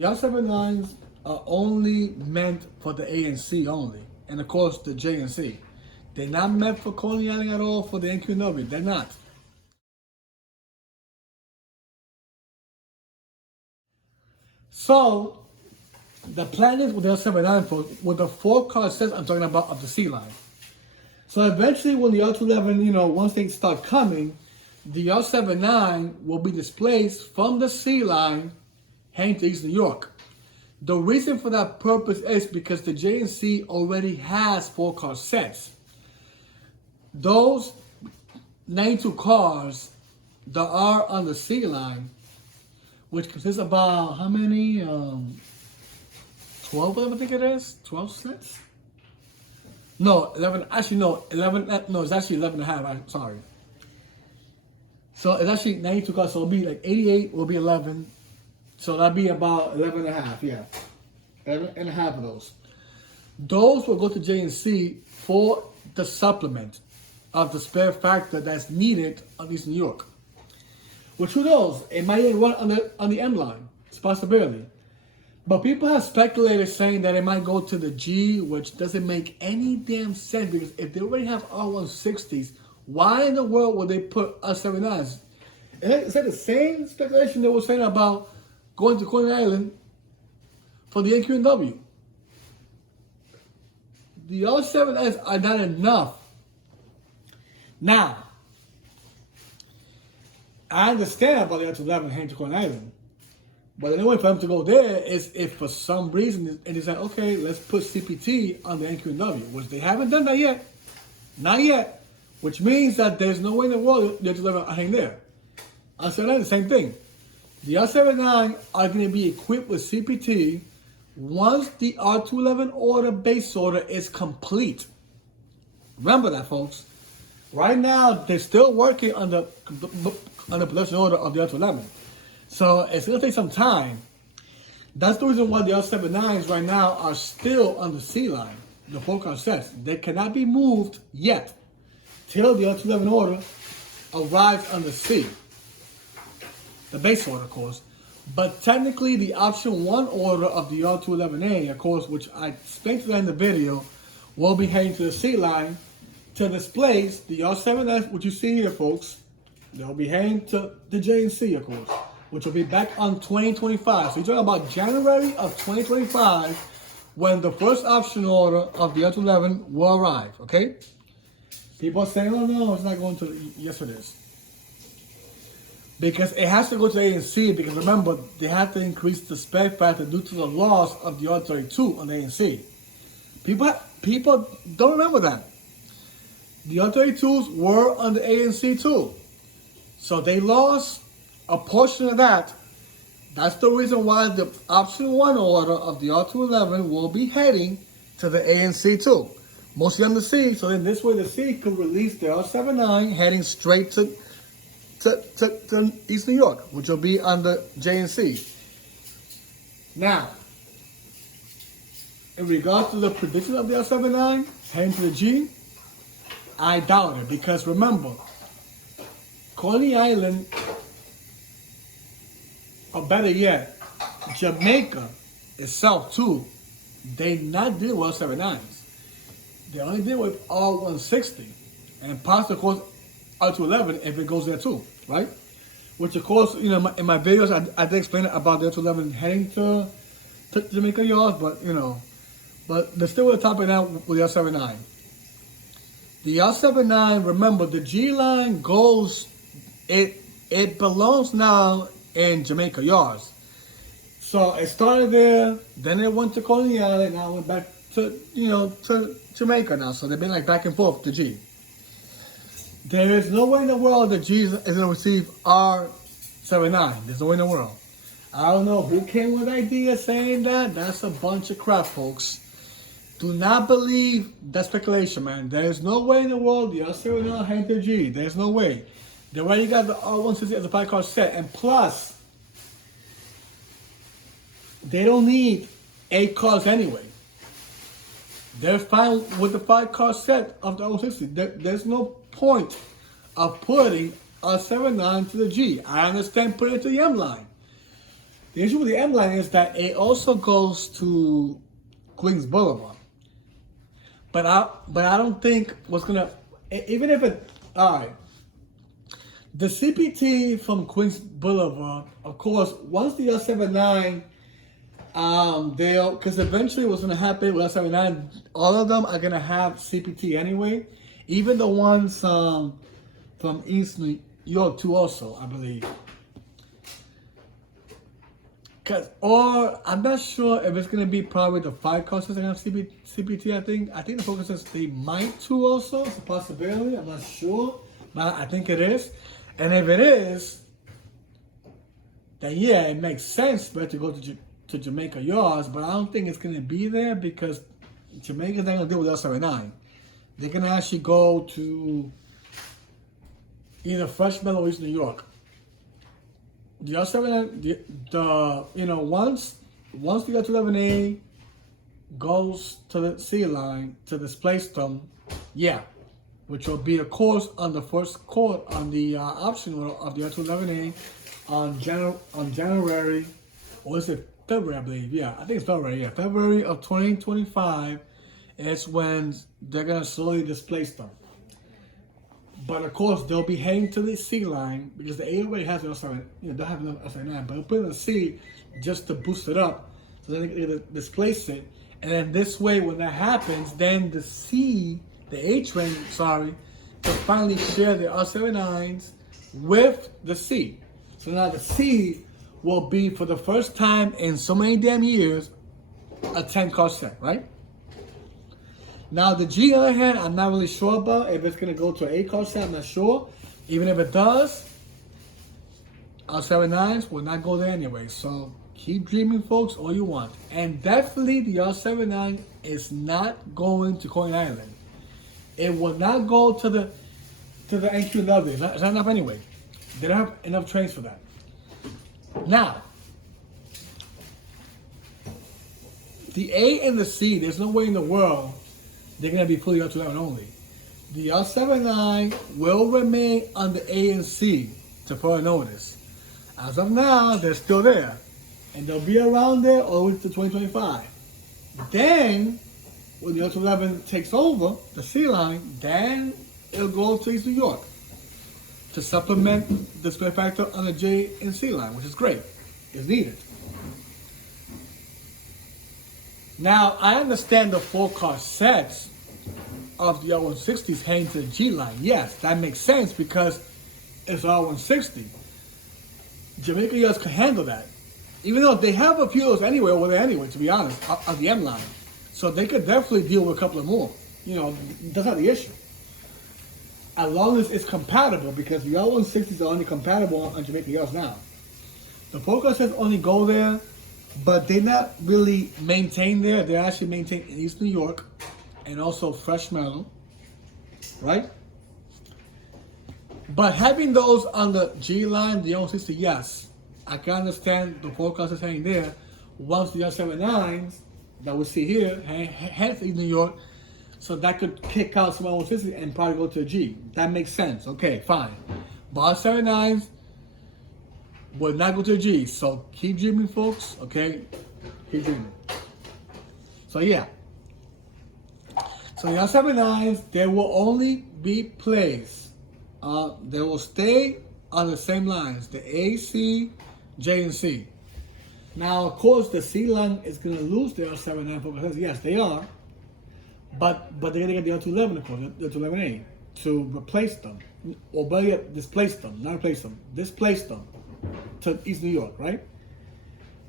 The R79s are only meant for the A and C only, and of course the J and C. They're not meant for Coney Island at all for the NQW. They're not. So the plan is with the R79 folks, with the 4-car sets I'm talking about of the C line. So eventually when the R211, once they start coming, the R79 will be displaced from the C line heading to East New York. The reason for that purpose is because the J and C already has 4-car sets. Those 92 cars that are on the C line, which consists about how many? 12 of them, I think it is? 12 sets? No, 11. Actually, no. 11. No, it's actually 11 and a half. I'm sorry. So it's actually 92 cars. So it'll be like 88 will be 11. So that'll be about 11 and a half. Yeah. 11 and a half of those. Those will go to J and C for the supplement of the spare factor that's needed on East New York. Which who knows? It might even run on the M line. It's a possibility. But people have speculated saying that it might go to the G, which doesn't make any damn sense because if they already have R160s, why in the world would they put R79s? Is that the same speculation they were saying about going to Coney Island for the NQW? The R7S are not enough. Now, I understand about the R211 heading to Coney Island. But the only way for them to go there is if for some reason they say, okay, let's put CPT on the NQW, which they haven't done that yet. Not yet. Which means that there's no way in the world the R211 are hanging there. R79, the same thing. The R79 are going to be equipped with CPT once the R211 order, base order, is complete. Remember that, folks. Right now, they're still working on the production order of the R211. So it's going to take some time. That's the reason why the R79s right now are still on the C line, the 4-car sets. They cannot be moved yet till the R211 order arrives on the C. The base order, of course. But technically, the option 1 order of the R211A, of course, which I explained to that in the video, will be heading to the C line to displace the R7S, which you see here, folks. They'll be heading to the J and C, of course, which will be back on 2025. So you're talking about January of 2025 when the first option order of the R211 will arrive, okay? People are saying, oh no, it's not going to, yes it is. Because it has to go to A and C because remember, they have to increase the spec factor due to the loss of the R32 on A and C. People don't remember that. The R32s were on the A and C too. So they lost a portion of that. That's the reason why the option 1 order of the R211 will be heading to the A and C too. Mostly on the C, so then this way the C could release the R79 heading straight to East New York, which will be on the J and C. Now, in regards to the prediction of the R79 heading to the G, I doubt it because remember, Coney Island, or better yet, Jamaica itself too, they not deal with R79s. They only deal with R160 and possibly, of course, R211 if it goes there too, right? Which, of course, in my videos, I did explain about the R211 heading to Jamaica yards, but they're still at the top right now with the R79. The R79, remember, the G line goes, it belongs now in Jamaica yards. So it started there, then it went to Coney Island, now it went back to Jamaica now. So they've been like back and forth to G. There is no way in the world that G is going to receive R79. There's no way in the world. I don't know who came with the idea saying that. That's a bunch of crap, folks. Do not believe that speculation, man. There's no way in the world the R79 heading to G. There's no way. They already got the R160 as a 5-car set. And plus, they don't need 8 cars anyway. They're fine with the 5-car set of the R160. There's no point of putting R79 to the G. I understand putting it to the M line. The issue with the M line is that it also goes to Queens Boulevard. But I don't think what's gonna, even if it, all right, the CPT from Queens Boulevard, of course, once the R79, they'll, because eventually what's gonna happen with R79, all of them are gonna have CPT anyway, even the ones from East New York too, also, I believe. Or I'm not sure if it's gonna be probably the 5 cars that have CPT. I think the focus says they might too. Also, it's a possibility. I'm not sure, but I think it is. And if it is, then yeah, it makes sense for it to go to Jamaica Yards. But I don't think it's gonna be there because Jamaica's not gonna deal with R79. They're gonna actually go to either Fresh Meadow or East New York. The R7, once the R211A goes to the C line to displace them, yeah, which will be, of course, on the first court on the option of the R211A on January, or is it February, I believe? Yeah, I think it's February. Yeah, February of 2025 is when they're gonna slowly displace them. But of course, they'll be heading to the C line because the A already has an R7, they'll have enough R79, but they'll put it in the C just to boost it up, so then they can displace it. And then this way, when that happens, then the A train, can finally share the R79s with the C. So now the C will be, for the first time in so many damn years, a 10-car set, right? Now the G, on the other hand, I'm not really sure about if it's gonna go to an 8-car set. I'm not sure. Even if it does, R79s will not go there anyway. So keep dreaming, folks, all you want. And definitely the R79 is not going to Coney Island. It will not go to the NQW. It's not enough anyway. They don't have enough trains for that. Now, the A and the C, there's no way in the world they're going to be fully R211 only. The R79 will remain on the A and C to further notice. As of now, they're still there. And they'll be around there all the way to 2025. Then, when the R211 takes over, the C line, then it'll go to East New York to supplement the spare factor on the J and C line, which is great. It's needed. Now, I understand the 4-car sets of the R160s heading to the G line. Yes, that makes sense because it's R160. Jamaica Yards can handle that. Even though they have a few of those anyway over there anyway, to be honest, on the M line. So they could definitely deal with a couple of more. That's not the issue. As long as it's compatible, because the R160s are only compatible on Jamaica Yards now. The 4-car sets only go there, but they're not really maintained there. They're actually maintained in East New York and also Fresh Meadow, right? But having those on the G line, the R160, yes, I can understand the 4-car sets hanging there. Once the R79s that we see here head to East New York, so that could kick out some R160 and probably go to a G. That makes sense. Okay, fine. But R79s will not go to a G. So keep dreaming, folks. Okay, keep dreaming. So yeah. So the R79s, they will only be placed. They will stay on the same lines, the A, C, J, and C. Now, of course, the C line is going to lose their R79 focus. Yes, they are. But they're going to get the R211, of course, the R211A, to replace them. Or better yet, displace them. Not replace them. Displace them to East New York, right?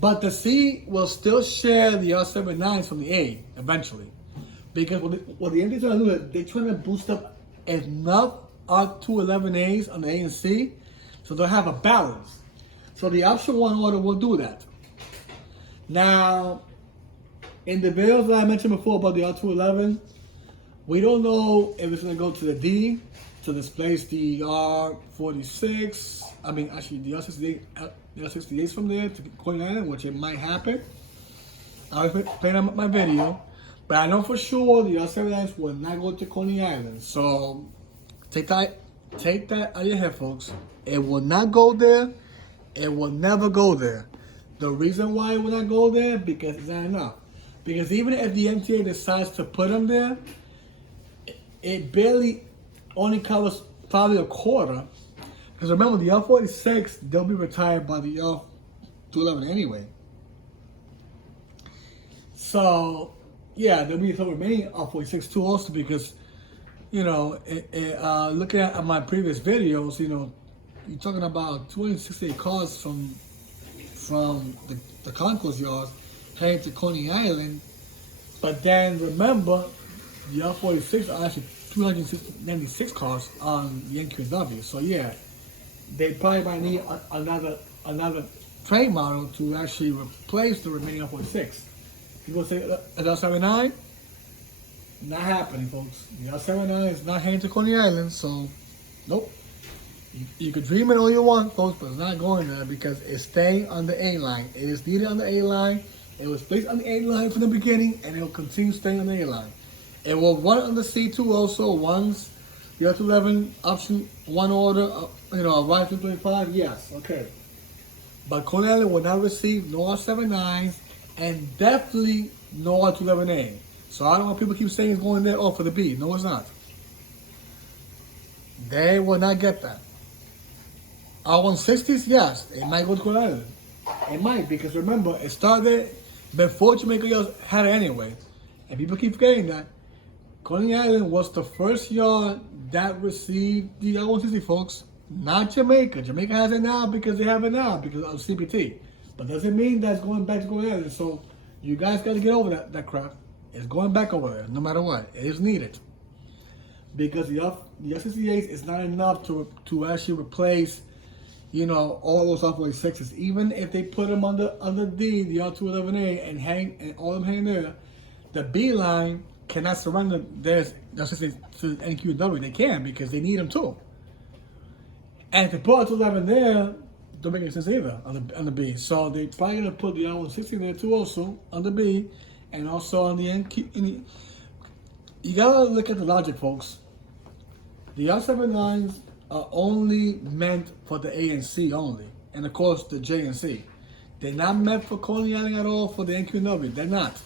But the C will still share the R79s from the A, eventually. Because what the MD's trying to do is they're trying to boost up enough R211As on the A and C, so they'll have a balance. So the option 1 order will do that. Now, in the videos that I mentioned before about the R211, we don't know if it's going to go to the D to displace the R46. I mean, actually, the R68 from there to Coney Island, which it might happen. I'll explain on my video. But I know for sure the R79s will not go to Coney Island. So take that out of your head, folks. It will not go there. It will never go there. The reason why it will not go there, because it's not enough. Because even if the MTA decides to put them there, it barely only covers probably a quarter. Because remember, the R46, they'll be retired by the R211 anyway. So, yeah, there'll be some remaining R46 too also because, you know, looking at my previous videos, you know, you're talking about 268 cars from the concourse yards heading to Coney Island. But then remember, the R46 are actually 296 cars on the NQW. So yeah, they probably might need another train model to actually replace the remaining R46. People say R179, not happening, folks. The R179 is not heading to Coney Island, so nope. You could dream it all you want, folks, but it's not going there because it's staying on the A line. It is needed on the A line. It was placed on the A line from the beginning, and it will continue staying on the A line. It will run on the C2 also once the R211 option 1 order, arrive 225. Yes, okay. But Coney Island will not receive no R79s and definitely no R211A. So I don't know, people keep saying it's going there for the B. No, it's not. They will not get that. R160s, yes, it might go to Coney Island. It might, because remember, it started before Jamaica yards had it anyway. And people keep forgetting that. Coney Island was the first yard that received the R160, folks. Not Jamaica. Jamaica has it now because they have it now because of CPT. But doesn't mean that's going back to Coney Island. So you guys got to get over that crap. It's going back over there, no matter what. It is needed. Because the R68 is not enough to actually replace, all those R46s. Even if they put them under D, the R211A, and all them hang there, the B line cannot surrender theirs to NQW. They can because they need them too. And if they put R211 there, don't make any sense either on the B. So they're probably gonna put the R160 there too, also on the B, and also on the NQ. You gotta look at the logic, folks. The R79s are only meant for the A and C only, and of course the J and C. They're not meant for Coney Island at all for the NQW. They're not.